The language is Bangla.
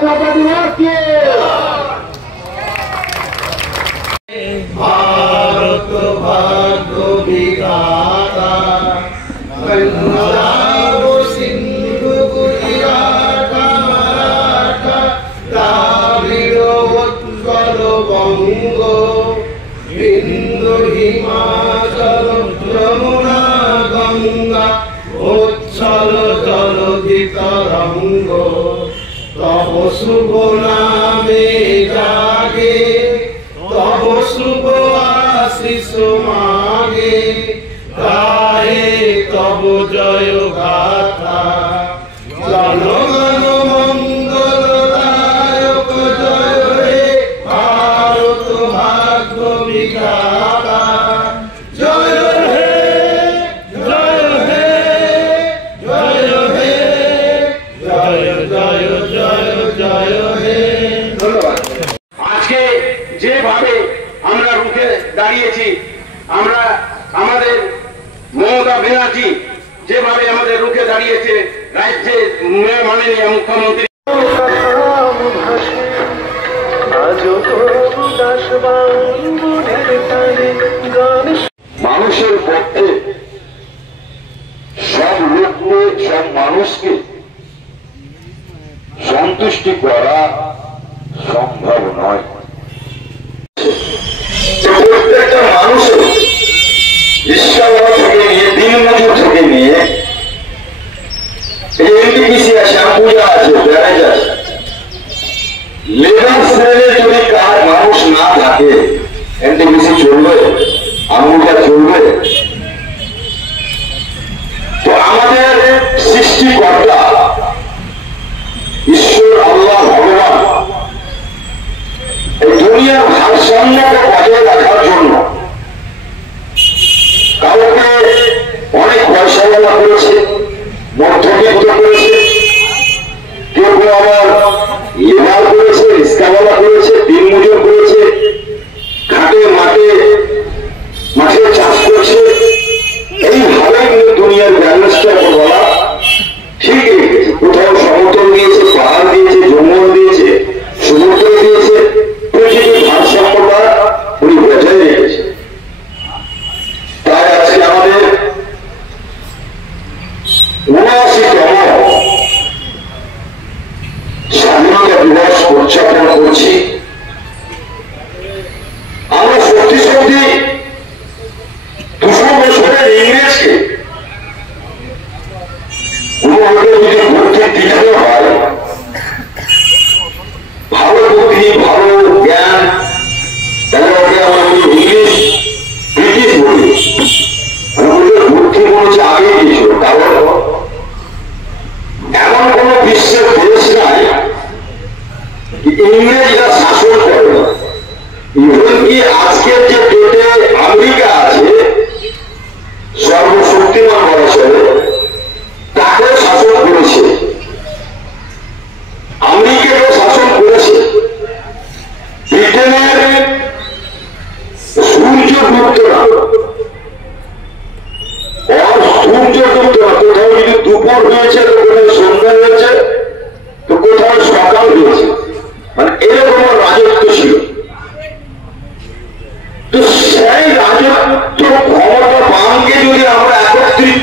স্বাধীনতা দিবস কি भारत भाग्य विधाता पंजाब सिंधु गुजरात मराठा द्राविड़ उत्कल बंग बिंदु हिमाचल यमुना गंगा उच्छल जलधि तरंग तब शुभ नामे जागे तब शुभ आशीष मागे गाए तब जय गाथा जनगण मंगल दायक जय हे भारत भाग्य विधाता जय हे जय हे जय हे जय जय जय जय हे। धन्यवाद। আজকে যেভাবে আমরা রুখে দাঁড়িয়েছি, আমরা আমাদের মমতা ব্যানার্জি যেভাবে আমাদের রুখে দাঁড়িয়েছে, রাজ্যে মাননীয় মুখ্যমন্ত্রী মানুষের পক্ষে সব লোককে সব মানুষকে সন্তুষ্টি করা সম্ভব নয়। প্রত্যেকটা মানুষ রিক্সাওয়ালা থেকে নিয়ে দিনমজুর থেকে নিয়ে এনটিপিসি আছে, পূজা আছে, ব্যারেজ আছে, লেবার শ্রেণীর যদি কার মানুষ না থাকে এনটিপিসি চলবে, আঙুলটা চলবে? তো আমাদের সৃষ্টিকর্তা ঈশ্বর আল্লাহ ভগবান এই দুনিয়ার ভারসাম্যকে বজায় রাখার জন্য কাউকে অনেক পয়সাওয়ালা করেছে, মধ্যবিত্ত করেছে, কেউ আবার লেবার করেছে, রিক্সাওয়ালা করেছে, দিনমজুর করেছে, ঘাটে মাঠে চাষ করছে। এইভাবে দুনিয়ার ব্যালেন্সটা বলা ঠিক রেখেছে। কোথাও সমতল দিয়েছে, পাহাড় দিয়েছে, জঙ্গল দিয়েছে, সমুদ্র দিয়েছে, পৃথিবীর ভারসাম্যটা উনি বজায় রেখেছে। তাই আজকে আমাদের ৭৯তম স্বাধীনতা দিবস উদযাপন করছি। আমরা সত্যি সত্যি ২০০ বছরের ইংরেজকে যদি ভর্তি দিতে হয়, ভালো বুদ্ধি ভালো জ্ঞান, তাহলে ওকে আমরা ইংলিশ ব্রিটিশ বলি। ওদের বুদ্ধি মনে হচ্ছে আগে দিয়েছিল। কারণ এমন কোন বিশ্বের দেশ নাই ইংরেজরা শাসন করে না। ইভেন কি আজকের যে ডেটে আমেরিকা আছে সর্বশক্তিমান বলা চলে, তাকে শাসন করেছে, আমেরিকাকে শাসন করেছে। ব্রিটেনের সূর্যগুপ্ত না, সূর্যগুপ্ত না, কোথাও যদি দুপুর হয়েছে তো কোথাও সন্ধ্যা হয়েছে তো কোথাও সকাল হয়েছে, মানে এরকম রাজত্ব ছিল। তো সেই রাজত্ব ক্ষমতা বামকে যদি আমরা একত্রিত